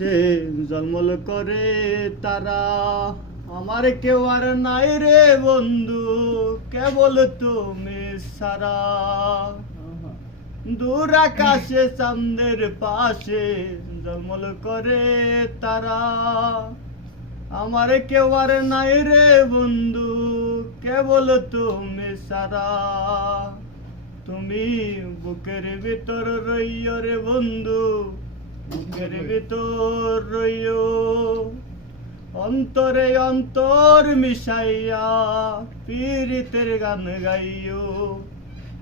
আকাশে জলমল করে তারা, আমার কেউ আর নাই রে বন্ধু, কেবল তুমি সারা। দূর আকাশে চাঁদের পাশে জলমল করে তারা, আমার কেউ আর নাই রে বন্ধু, কেবল তুমি সারা। তুমি বুকের ভিতর রইও রে বন্ধু, বুকের ভিতর রইও, অন্তরে অন্তর মিশাইয়া পীড়িতের গান গাইও।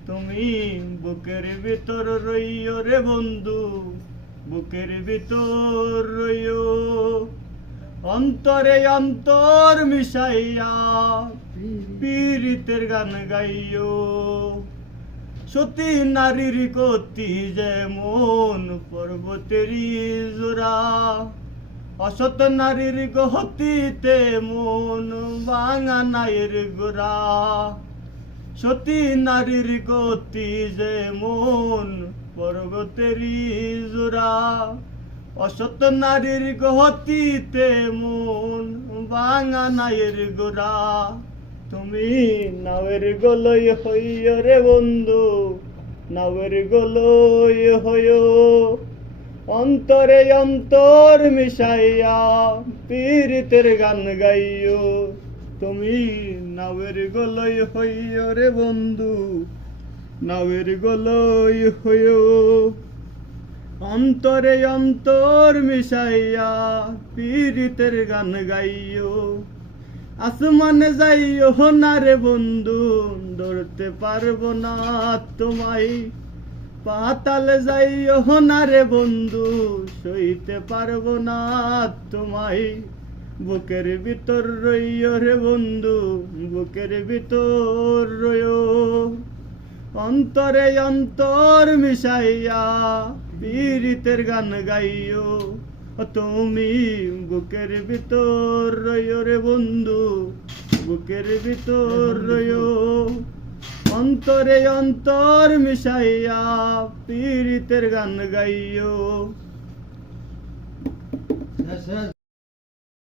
তুমি বুকের ভিতর রইও রে বন্ধু, বুকের ভিতর রইও, অন্তরে অন্তর মিশাইয়া পীড়িতের গান গাইও। সতী নারীর গতি যেমন পর্বতেরই জোড়া, অসৎ নারীর গতিতে মন ভাঙা নাইয়ের গোড়া। সতী নারীর গতি যেমন পর্বতেরই জোড়া, অসৎ নারীর গতিতে মন ভাঙা নাইয়ের গোড়া। তুমি নাওয়ের গলই হইও রে বন্ধু, নাওয়ের গলই হইও, অন্তরে অন্তর মিশাইয়া পীড়িতের গান গাইও। তুমি নাওয়ের গলই হইও রে বন্ধু, নাওয়ের গলই হইও, অন্তরে অন্তর মিশাইয়া পীড়িতের গান গাইও। আসমানে যাইও না রে বন্ধু, ধরতে পারবো না তোমায়, পাতালে যাইও না রে বন্ধু, সইতে পারবো না তোমায়। বুকের ভিতর রইও রে বন্ধু, বুকের ভিতর রইও, অন্তরে অন্তর মিশাইয়া পীড়িতের গান গাইও। তুমি বুকের ভিতর রইও রে বন্ধু, বুকের ভিতর রইও, অন্তরে অন্তর মিশাইয়া পীড়িতের গান গাইও।